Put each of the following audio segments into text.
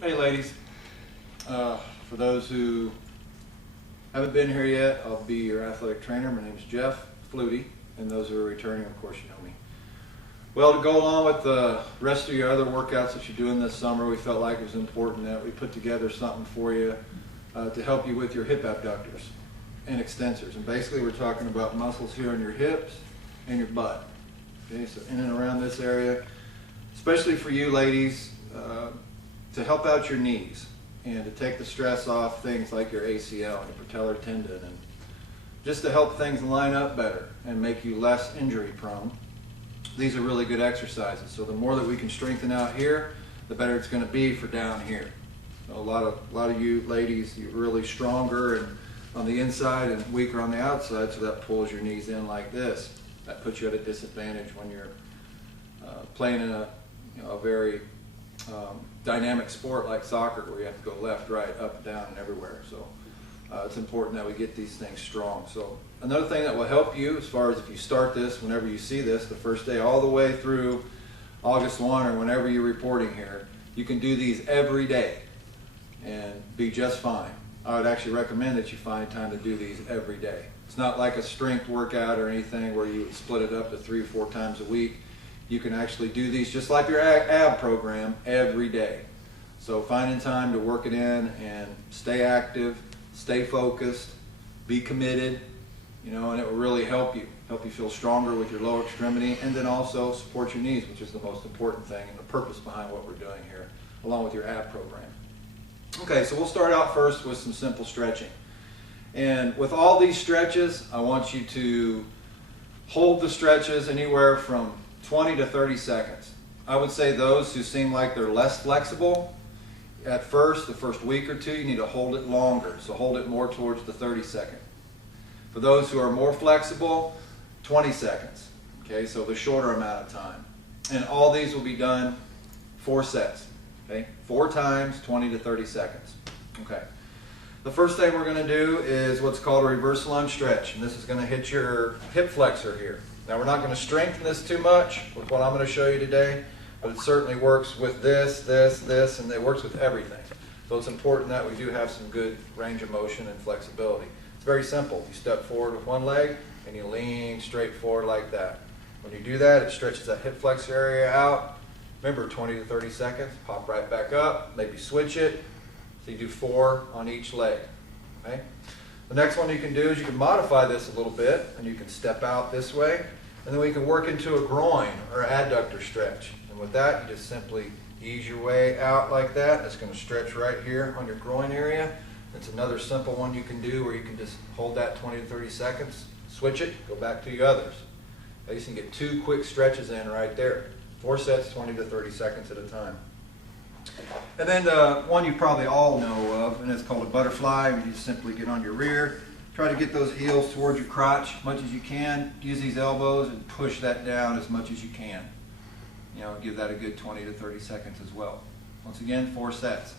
Hey ladies, for those who haven't been here yet, I'll be your athletic trainer. My name is Jeff Flutie, and those who are returning, of course, you know me. Well, to go along with the rest of your other workouts that you're doing this summer, we felt like it was important that we put together something for you to help you with your hip abductors and extensors. And basically we're talking about muscles here in your hips and your butt. Okay, so in and around this area, especially for you ladies, to help out your knees and to take the stress off things like your ACL and your patellar tendon, and just to help things line up better and make you less injury prone. These are really good exercises. So the more that we can strengthen out here, the better it's going to be for down here. So a lot of you ladies, you're really stronger and on the inside and weaker on the outside, so that pulls your knees in like this. That puts you at a disadvantage when you're playing in a very dynamic sport like soccer, where you have to go left, right, up, down, and everywhere. So it's important that we get these things strong. So another thing that will help you, as far as if you start this, whenever you see this, the first day all the way through August 1 or whenever you're reporting here, you can do these every day and be just fine. I would actually recommend that you find time to do these every day. It's not like a strength workout or anything where you would split it up to 3 or 4 times a week. You can actually do these just like your ab program every day. So finding time to work it in and stay active, stay focused, be committed, and it will really help you feel stronger with your lower extremity, and then also support your knees, which is the most important thing and the purpose behind what we're doing here, along with your ab program. Okay, so we'll start out first with some simple stretching. And with all these stretches, I want you to hold the stretches anywhere from 20 to 30 seconds. I would say those who seem like they're less flexible, at first, the first week or two, you need to hold it longer. So hold it more towards the 30-second. For those who are more flexible, 20 seconds. Okay, so the shorter amount of time. And all these will be done 4 sets. Okay, 4 times, 20 to 30 seconds. Okay. The first thing we're going to do is what's called a reverse lunge stretch. And this is going to hit your hip flexor here. Now we're not going to strengthen this too much with what I'm going to show you today, but it certainly works with this, and it works with everything. So it's important that we do have some good range of motion and flexibility. It's very simple. You step forward with one leg and you lean straight forward like that. When you do that, it stretches that hip flexor area out. Remember, 20 to 30 seconds, pop right back up, maybe switch it. So you do 4 on each leg. Okay? The next one you can do is you can modify this a little bit, and you can step out this way, and then we can work into a groin or adductor stretch. And with that, you just simply ease your way out like that. It's going to stretch right here on your groin area. It's another simple one you can do where you can just hold that 20 to 30 seconds, switch it, go back to the others. Now you can get 2 quick stretches in right there. 4 sets, 20 to 30 seconds at a time. And then one you probably all know of, and it's called a butterfly. You just simply get on your rear, try to get those heels towards your crotch as much as you can. Use these elbows and push that down as much as you can. Give that a good 20 to 30 seconds as well. Once again, 4 sets.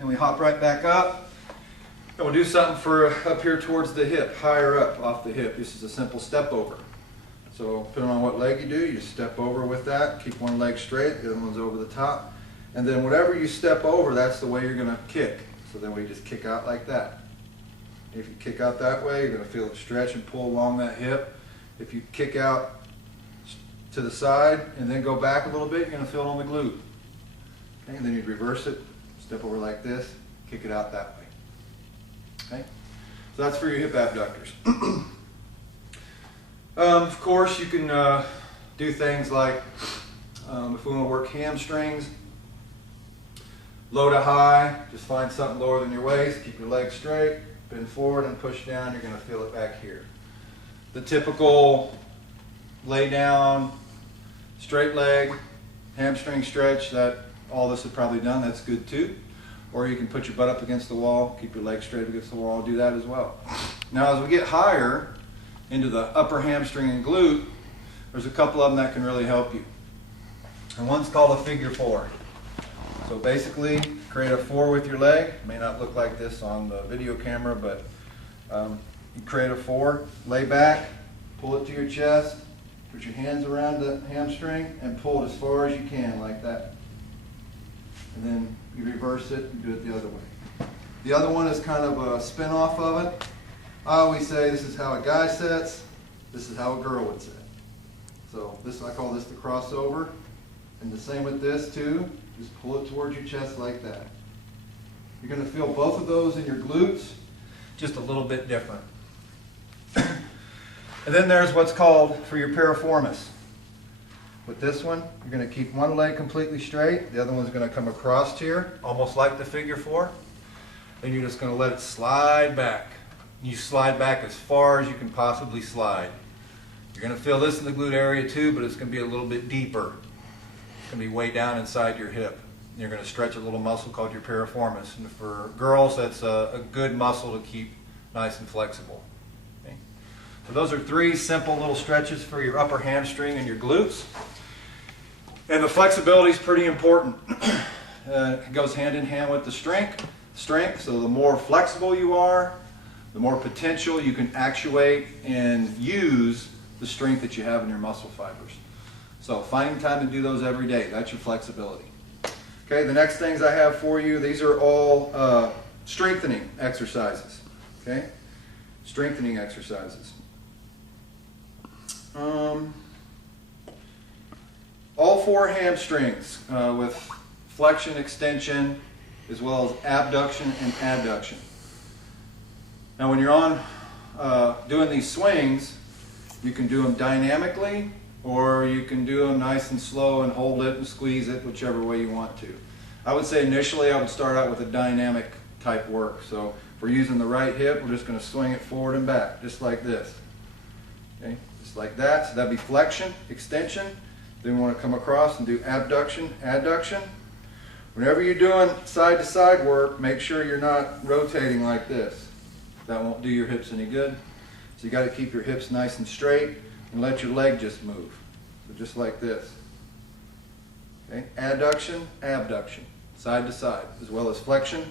And we hop right back up. And we'll do something for up here towards the hip, higher up off the hip. This is a simple step over. So depending on what leg you do, you step over with that. Keep one leg straight, the other one's over the top. And then whatever you step over, that's the way you're going to kick. So then we just kick out like that. If you kick out that way, you're going to feel it stretch and pull along that hip. If you kick out to the side and then go back a little bit, you're going to feel it on the glute. Okay, and then you'd reverse it, step over like this, kick it out that way. Okay, so that's for your hip abductors. Of course, you can do things like if we want to work hamstrings, low to high, just find something lower than your waist, keep your legs straight, bend forward and push down, you're going to feel it back here. The typical lay down, straight leg, hamstring stretch, that all this is probably done, that's good too. Or you can put your butt up against the wall, keep your legs straight against the wall, do that as well. Now as we get higher into the upper hamstring and glute, there's a couple of them that can really help you. And one's called a figure 4. So basically, create a 4 with your leg. It may not look like this on the video camera, but you create a 4, lay back, pull it to your chest, put your hands around the hamstring, and pull it as far as you can like that. And then you reverse it and do it the other way. The other one is kind of a spin off of it. I always say this is how a guy sets, this is how a girl would set. So this, I call this the crossover. And the same with this too. Just pull it towards your chest like that. You're going to feel both of those in your glutes, just a little bit different. And then there's what's called for your piriformis. With this one, you're going to keep one leg completely straight. The other one's going to come across here, almost like the figure 4. Then you're just going to let it slide back. You slide back as far as you can possibly slide. You're going to feel this in the glute area too, but it's going to be a little bit deeper. It's going to be way down inside your hip. You're going to stretch a little muscle called your piriformis. And for girls, that's a good muscle to keep nice and flexible. Okay? So those are 3 simple little stretches for your upper hamstring and your glutes. And the flexibility is pretty important. It goes hand in hand with the strength. So the more flexible you are, the more potential you can actuate and use the strength that you have in your muscle fibers. So finding time to do those every day, that's your flexibility. Okay, the next things I have for you, these are all strengthening exercises. Okay, strengthening exercises. All 4 hamstrings with flexion, extension, as well as abduction and adduction. Now when you're on doing these swings, you can do them dynamically, or you can do them nice and slow and hold it and squeeze it, whichever way you want to. I would say initially I would start out with a dynamic type work. So if we're using the right hip, we're just going to swing it forward and back, just like this. Okay, just like that. So that'd be flexion, extension. Then we want to come across and do abduction, adduction. Whenever you're doing side to side work, make sure you're not rotating like this. That won't do your hips any good. So you got to keep your hips nice and straight and let your leg just move. So just like this. Okay? Adduction, abduction, side to side, as well as flexion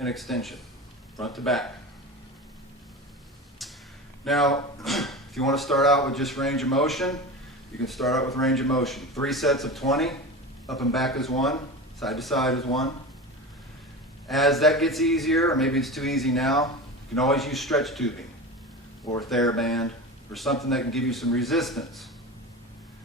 and extension, front to back. Now, if you want to start out with just range of motion, you can start out with range of motion. 3 sets of 20, up and back is 1, side to side is 1. As that gets easier, or maybe it's too easy now, you can always use stretch tubing or TheraBand or something that can give you some resistance.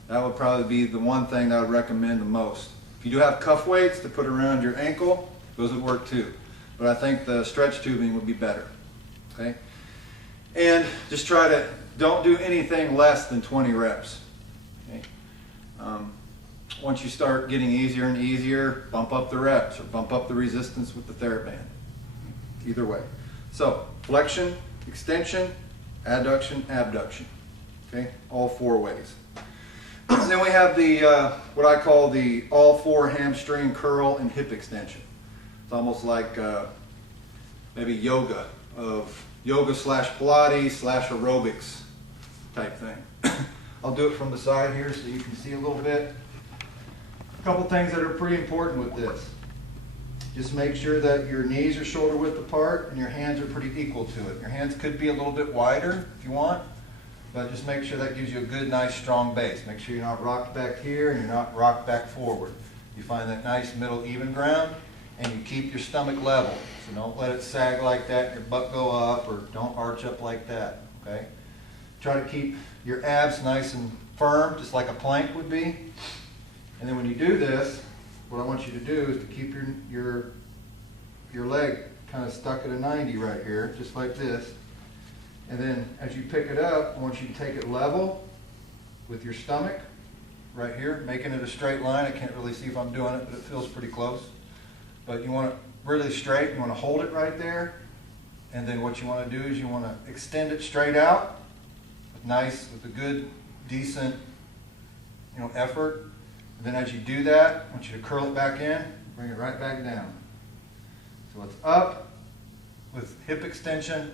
That would probably be the one thing that I would recommend the most. If you do have cuff weights to put around your ankle, those would work too. But I think the stretch tubing would be better. Okay? And just try to, don't do anything less than 20 reps. Okay? Once you start getting easier and easier, bump up the reps or bump up the resistance with the TheraBand. Either way. So, flexion, extension, adduction, abduction. Okay? All 4 ways. And then we have the, what I call the all 4 hamstring curl and hip extension. It's almost like maybe yoga slash Pilates slash aerobics type thing. I'll do it from the side here so you can see a little bit. A couple things that are pretty important with this. Just make sure that your knees are shoulder width apart and your hands are pretty equal to it. Your hands could be a little bit wider if you want, but just make sure that gives you a good, nice, strong base. Make sure you're not rocked back here and you're not rocked back forward. You find that nice middle even ground and you keep your stomach level. So don't let it sag like that, your butt go up, or don't arch up like that, okay? Try to keep your abs nice and firm, just like a plank would be. And then when you do this, what I want you to do is to keep your leg kind of stuck at a 90 right here, just like this. And then as you pick it up, I want you to take it level with your stomach right here, making it a straight line. I can't really see if I'm doing it, but it feels pretty close. But you want it really straight. You want to hold it right there. And then what you want to do is you want to extend it straight out, with a good, decent, effort. And then as you do that, I want you to curl it back in, bring it right back down. So it's up with hip extension,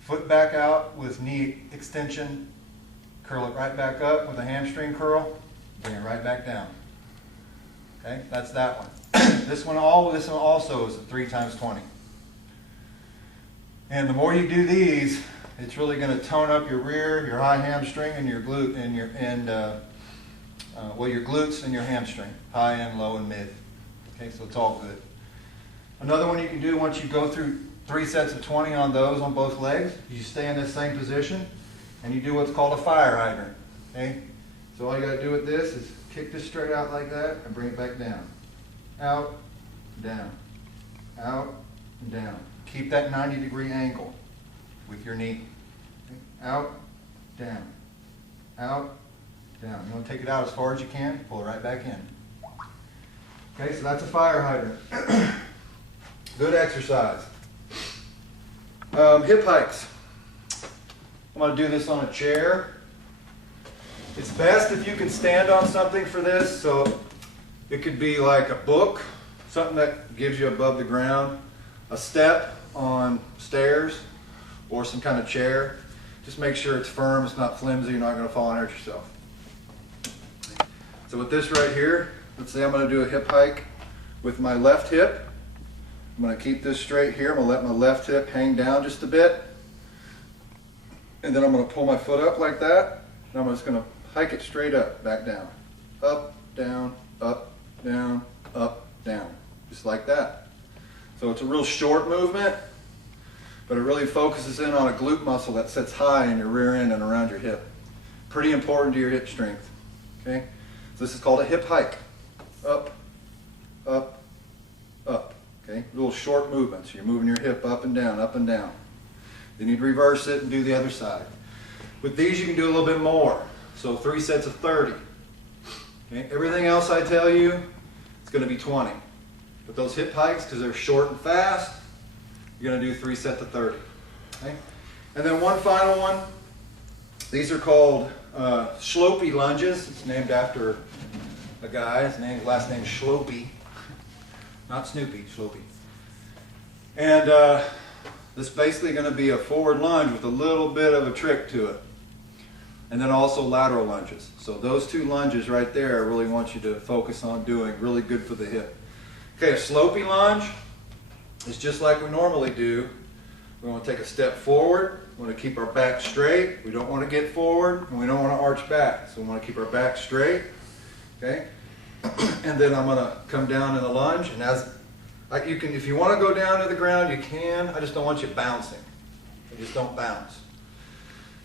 foot back out with knee extension, curl it right back up with a hamstring curl, bring it right back down. Okay, that's that one. This one also is a 3 times 20. And the more you do these, it's really going to tone up your rear, your high hamstring, and your glute, and your glutes and your hamstring, high and low and mid. Okay, so it's all good. Another one you can do once you go through 3 sets of 20 on those on both legs, you stay in this same position and you do what's called a fire hydrant. Okay? So all you got to do with this is kick this straight out like that and bring it back down. Out, down, out, and down. Keep that 90-degree angle with your knee. Okay? Out, down, out, down. You want to take it out as far as you can, pull it right back in. Okay, so that's a fire hydrant. Good exercise. Hip hikes. I'm going to do this on a chair. It's best if you can stand on something for this, so it could be like a book, something that gives you above the ground, a step on stairs, or some kind of chair. Just make sure it's firm, it's not flimsy, you're not going to fall and hurt yourself. So with this right here, let's say I'm going to do a hip hike with my left hip. I'm going to keep this straight here. I'm going to let my left hip hang down just a bit. And then I'm going to pull my foot up like that. And I'm just going to hike it straight up, back down. Up, down, up, down, up, down. Just like that. So it's a real short movement, but it really focuses in on a glute muscle that sits high in your rear end and around your hip. Pretty important to your hip strength. Okay? So this is called a hip hike. Up, up, up. Okay? Little short movements. You're moving your hip up and down, up and down. Then you'd reverse it and do the other side. With these you can do a little bit more. So 3 sets of 30. Okay? Everything else I tell you, it's going to be 20. But those hip hikes, because they're short and fast, you're going to do 3 sets of 30. Okay? And then one final one. These are called Schlope lunges. It's named after a guy. His last name is Schlope. Not Snoopy, Schlope. And this is basically going to be a forward lunge with a little bit of a trick to it. And then also lateral lunges. So those 2 lunges right there, I really want you to focus on doing. Really good for the hip. Okay, a slopey lunge is just like we normally do. We want to take a step forward. We want to keep our back straight. We don't want to get forward, and we don't want to arch back. So we want to keep our back straight. Okay? And then I'm going to come down in a lunge, and you can, if you want to go down to the ground, you can. I just don't want you bouncing. You just don't bounce.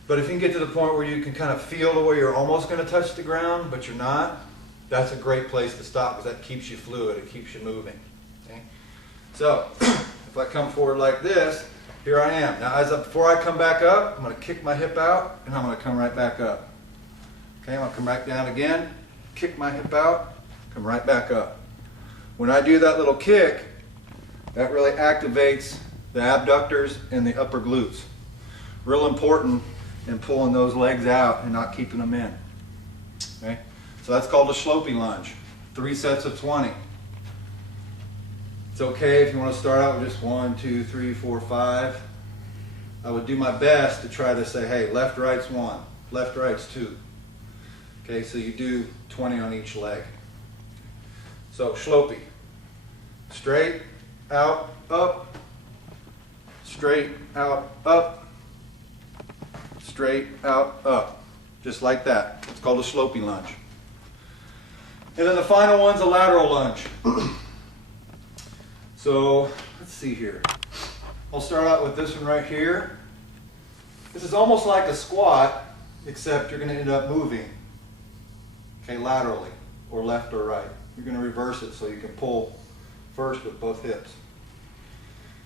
But if you can get to the point where you can kind of feel the way you're almost going to touch the ground, but you're not, that's a great place to stop because that keeps you fluid. It keeps you moving. Okay? So if I come forward like this, here I am. Now, before I come back up, I'm going to kick my hip out, and I'm going to come right back up. Okay, I'm going to come back down again, kick my hip out, come right back up. When I do that little kick, that really activates the abductors and the upper glutes. Real important in pulling those legs out and not keeping them in. Okay, so that's called a Schlope lunge. 3 sets of 20. It's okay if you want to start out with just 1, 2, 3, 4, 5. I would do my best to try to say, hey, left, right's 1, left, right's 2. Okay, so you do 20 on each leg. So Schlope. Straight, out, up. Straight, out, up. Straight, out, up. Just like that. It's called a Schlope lunge. And then the final one's a lateral lunge. So let's see here. I'll start out with this one right here. This is almost like a squat, except you're going to end up moving, okay, laterally, or left or right. You're going to reverse it so you can pull first with both hips.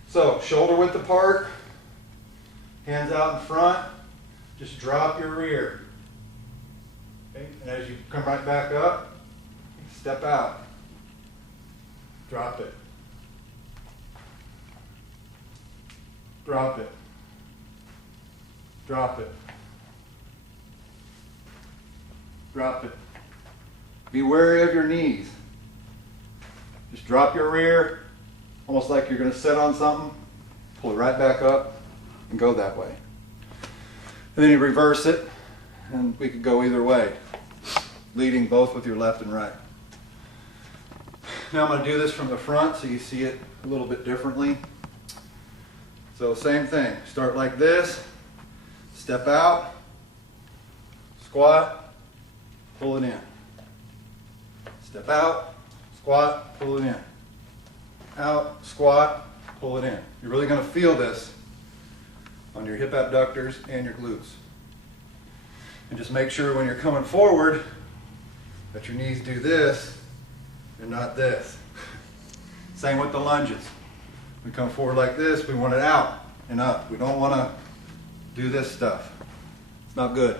So shoulder width apart, hands out in front, just drop your rear. Okay? And as you come right back up, step out, drop it. Drop it. Drop it. Drop it. Be wary of your knees. Just drop your rear, almost like you're going to sit on something, pull it right back up, and go that way. And then you reverse it, and we could go either way, leading both with your left and right. Now I'm going to do this from the front so you see it a little bit differently. So same thing, start like this, step out, squat, pull it in. Step out, squat, pull it in. out, squat, pull it in. You're really going to feel this on your hip abductors and your glutes. And just make sure when you're coming forward that your knees do this and not this. Same with the lunges. We come forward like this, we want it out and up. We don't want to do this stuff. It's not good.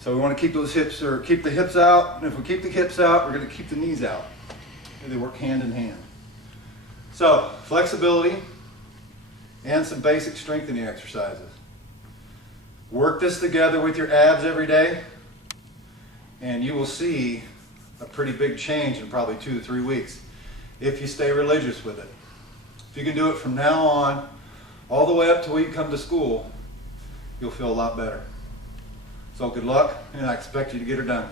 So we want to keep those hips, or keep the hips out. And if we keep the hips out, we're going to keep the knees out. They work hand in hand. So flexibility and some basic strengthening exercises. Work this together with your abs every day, and you will see a pretty big change in probably 2 to 3 weeks if you stay religious with it. If you can do it from now on all the way up to when you come to school, you'll feel a lot better. So good luck, and I expect you to get her done.